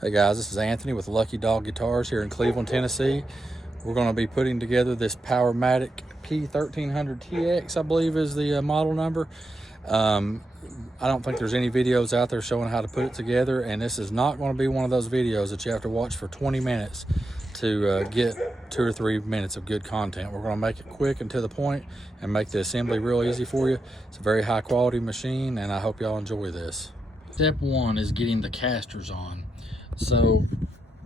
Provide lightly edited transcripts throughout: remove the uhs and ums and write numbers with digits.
Hey guys, this is Anthony with Lucky Dog Guitars here in Cleveland, Tennessee. We're going to be putting together this Powermatic P1300TX, I believe is the model number. I don't think there's any videos out there showing how to put it together, and this is not going to be one of those videos that you have to watch for 20 minutes to get 2 or 3 minutes of good content. We're going to make it quick and to the point and make the assembly real easy for you. It's a very high quality machine, and I hope y'all enjoy this. Step one is getting the casters on. So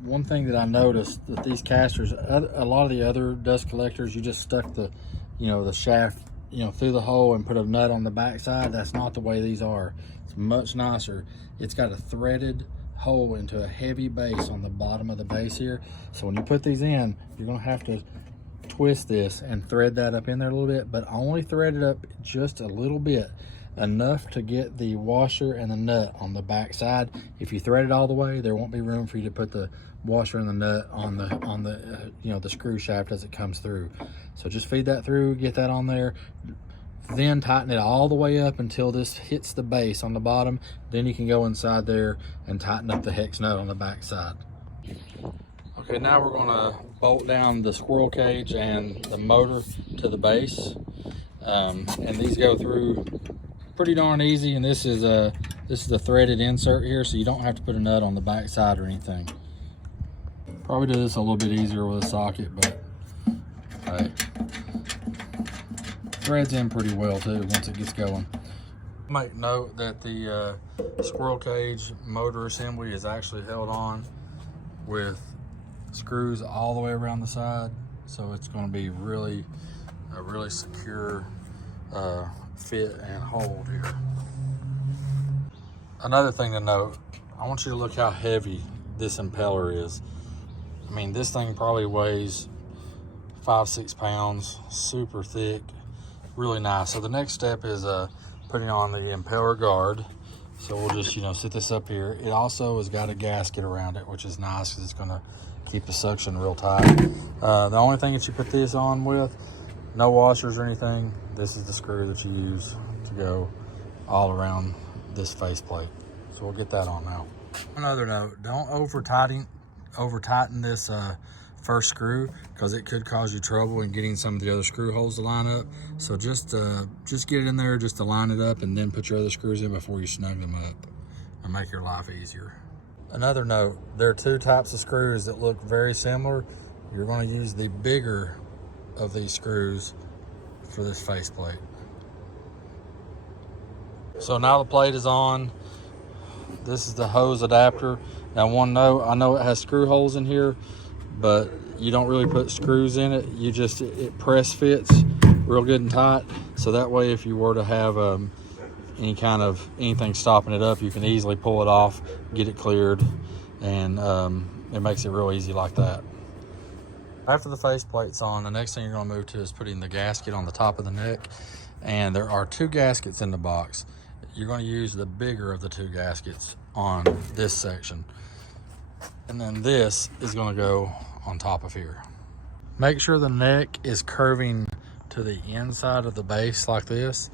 one thing that I noticed that these casters, a lot of the other dust collectors, you just stuck the, the shaft, through the hole and put a nut on the back side. That's not the way these are. It's much nicer. It's got a threaded hole into a heavy base on the bottom of the base here. So when you put these in, you're gonna have to twist this and thread that up in there a little bit, but only thread it up just a little bit, enough to get the washer and the nut on the back side. If you thread it all the way, there won't be room for you to put the washer and the nut on the the screw shaft as it comes through. So just feed that through, get that on there, then tighten it all the way up until this hits the base on the bottom. Then you can go inside there and tighten up the hex nut on the back side. Okay, now we're gonna bolt down the squirrel cage and the motor to the base. And these go through pretty darn easy, and this is a threaded insert here, so you don't have to put a nut on the back side or anything. Probably do this a little bit easier with a socket, but hey, threads in pretty well too once it gets going. Make note that the squirrel cage motor assembly is actually held on with screws all the way around the side, so it's going to be a really secure fit and hold here. Another thing to note, I want you to look how heavy this impeller is. I mean, this thing probably weighs 5-6 pounds, super thick, really nice. So the next step is putting on the impeller guard. So we'll just sit this up here. It also has got a gasket around it, which is nice because it's going to keep the suction real tight. The only thing that you put this on with, no washers or anything, this is the screw that you use to go all around this faceplate. So we'll get that on now. Another note, don't over tighten this first screw, because it could cause you trouble in getting some of the other screw holes to line up. So just get it in there just to line it up, and then put your other screws in before you snug them up and make your life easier. Another note, there are 2 types of screws that look very similar. You're going to use the bigger of these screws for this faceplate. So now the plate is on. This is the hose adapter. Now one note, I know it has screw holes in here, but you don't really put screws in it. It press fits real good and tight. So that way, if you were to have anything stopping it up, you can easily pull it off, get it cleared, and it makes it real easy like that. After the faceplate's on, the next thing you're going to move to is putting the gasket on the top of the neck. And there are 2 gaskets in the box. You're going to use the bigger of the 2 gaskets on this section. And then this is going to go on top of here. Make sure the neck is curving to the inside of the base like this.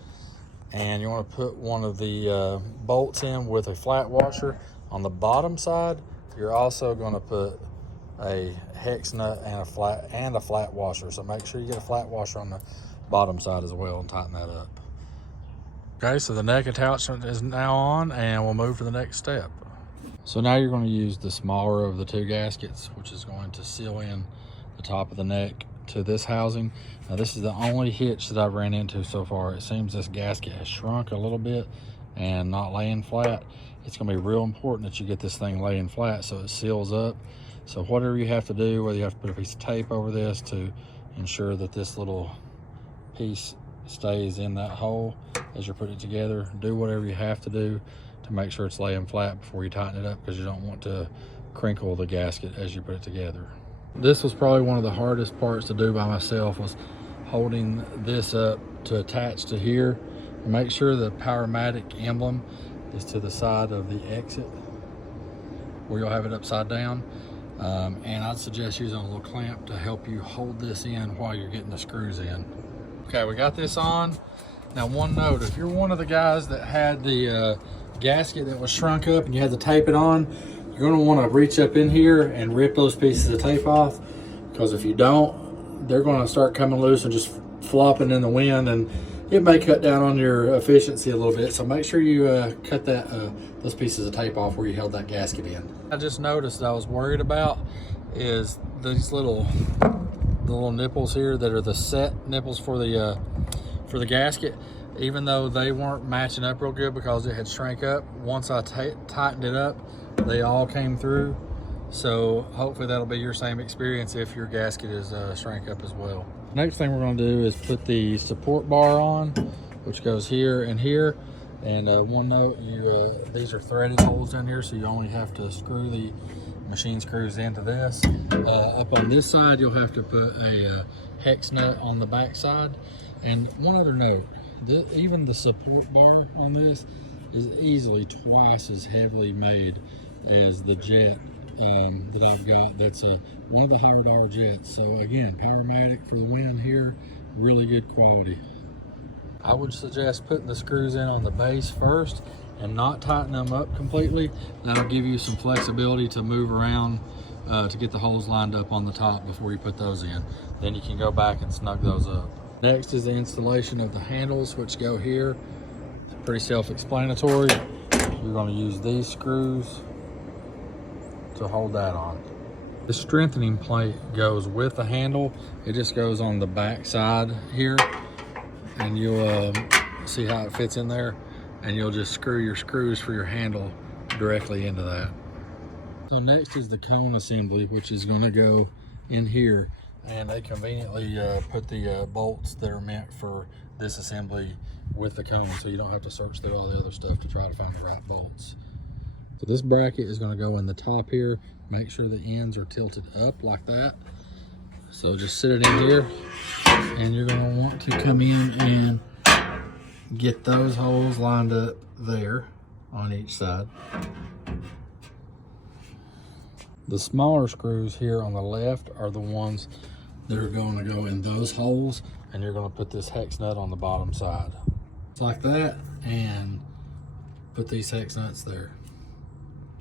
And you want to put one of the bolts in with a flat washer. On the bottom side, you're also going to put a hex nut and a flat washer. So make sure you get a flat washer on the bottom side as well and tighten that up. Okay, so the neck attachment is now on, and we'll move to the next step. So now you're going to use the smaller of the 2 gaskets, which is going to seal in the top of the neck to this housing. Now this is the only hitch that I've ran into so far. It seems this gasket has shrunk a little bit and not laying flat. It's going to be real important that you get this thing laying flat so it seals up. So whatever you have to do, whether you have to put a piece of tape over this to ensure that this little piece stays in that hole as you're putting it together, do whatever you have to do to make sure it's laying flat before you tighten it up, because you don't want to crinkle the gasket as you put it together. This was probably one of the hardest parts to do by myself, was holding this up to attach to here. Make sure the Powermatic emblem is to the side of the exit where you'll have it upside down. And I'd suggest using a little clamp to help you hold this in while you're getting the screws in. Okay, we got this on. Now one note, if you're one of the guys that had the gasket that was shrunk up and you had to tape it on, You're gonna wanna reach up in here and rip those pieces of tape off, because if you don't, they're gonna start coming loose and just flopping in the wind, and it may cut down on your efficiency a little bit. So make sure you cut those pieces of tape off where you held that gasket in. I just noticed I was worried about is these little nipples here that are the set nipples for the gasket. Even though they weren't matching up real good because it had shrank up, once I tightened it up, they all came through. So hopefully that'll be your same experience if your gasket is shrank up as well. Next thing we're going to do is put the support bar on, which goes here and here. And one note, these are threaded holes in here, so you only have to screw the machine screws into this. Up on this side, you'll have to put a hex nut on the back side. And one other note, even the support bar on this is easily twice as heavily made as the jet that I've got. That's one of the higher dollar jets. So again, Powermatic for the win here, really good quality. I would suggest putting the screws in on the base first and not tighten them up completely. That'll give you some flexibility to move around to get the holes lined up on the top before you put those in. Then you can go back and snug those up. Next is the installation of the handles, which go here. It's pretty self-explanatory. You're going to use these screws to hold that on. The strengthening plate goes with the handle. It just goes on the back side here, and you'll see how it fits in there, and you'll just screw your screws for your handle directly into that. So next is the cone assembly, which is going to go in here, and they conveniently put the bolts that are meant for this assembly with the cone, so you don't have to search through all the other stuff to try to find the right bolts. So this bracket is going to go in the top here. Make sure the ends are tilted up like that. So just sit it in here, and you're going to want to come in and get those holes lined up there on each side. The smaller screws here on the left are the ones that are going to go in those holes, and you're going to put this hex nut on the bottom side. Like that, and put these hex nuts there.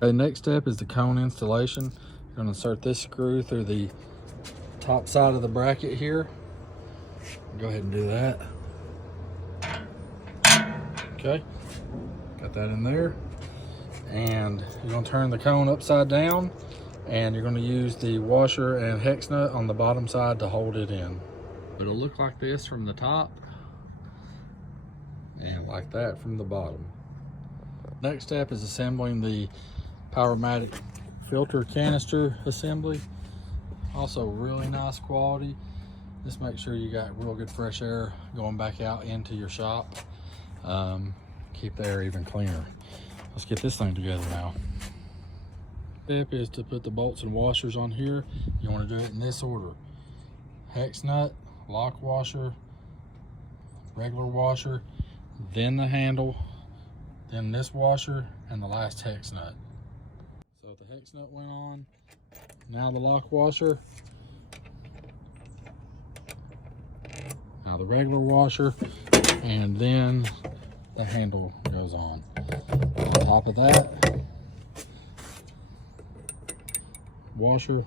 Okay, next step is the cone installation. You're going to insert this screw through the top side of the bracket here. Go ahead and do that. Okay, got that in there. And you're going to turn the cone upside down, and you're going to use the washer and hex nut on the bottom side to hold it in. It'll look like this from the top, and like that from the bottom. Next step is assembling the Powermatic filter canister assembly. Also really nice quality. Just make sure you got real good fresh air going back out into your shop. Keep the air even cleaner. Let's get this thing together now. Step is to put the bolts and washers on here. You want to do it in this order: hex nut, lock washer, regular washer, then the handle, then this washer, and the last hex nut. So the hex nut went on, now the lock washer, now the regular washer, and then the handle goes on. On top of that, washer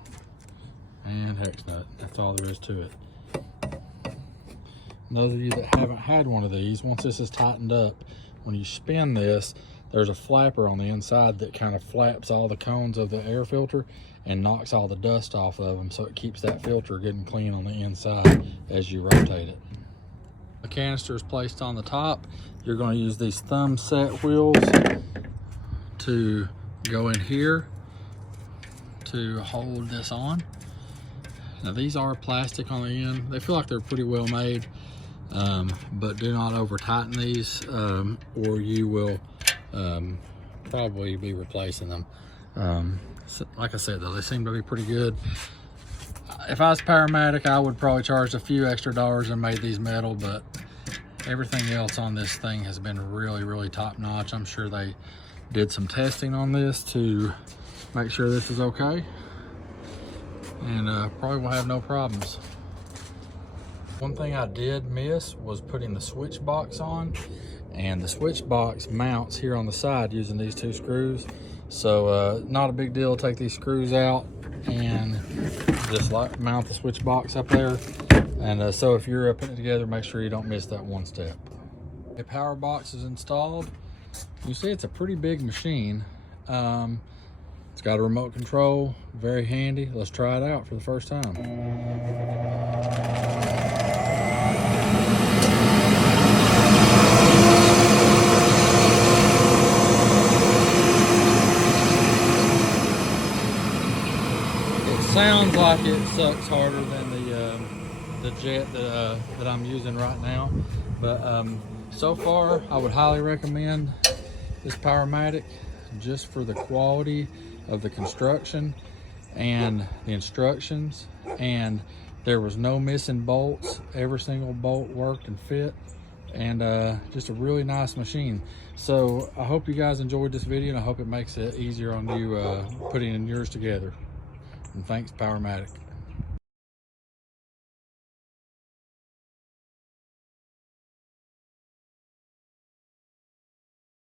and hex nut. That's all there is to it. Those of you that haven't had one of these, once this is tightened up, when you spin this, there's a flapper on the inside that kind of flaps all the cones of the air filter and knocks all the dust off of them, so it keeps that filter getting clean on the inside as you rotate it. The canister is placed on the top. You're going to use these thumb set wheels to go in here to hold this on. Now these are plastic on the end. They feel like they're pretty well made, but do not over tighten these or you will probably be replacing them. So, like I said though, they seem to be pretty good. If I was Powermatic, I would probably charge a few extra dollars and made these metal, but everything else on this thing has been really, really top notch. I'm sure they did some testing on this to make sure this is okay, and probably will have no problems. One thing I did miss was putting the switch box on, and the switch box mounts here on the side using these two screws. So not a big deal. Take these screws out and just mount the switch box up there. And so if you're putting it together, make sure you don't miss that one step. The power box is installed. You see it's a pretty big machine. It's got a remote control, very handy. Let's try it out for the first time. It sounds like it sucks harder than the jet that I'm using right now, but so far I would highly recommend this Powermatic just for the quality of the construction and the instructions, and there was no missing bolts. Every single bolt worked and fit, and just a really nice machine. So I hope you guys enjoyed this video, and I hope it makes it easier on you putting yours together. And thanks, Powermatic.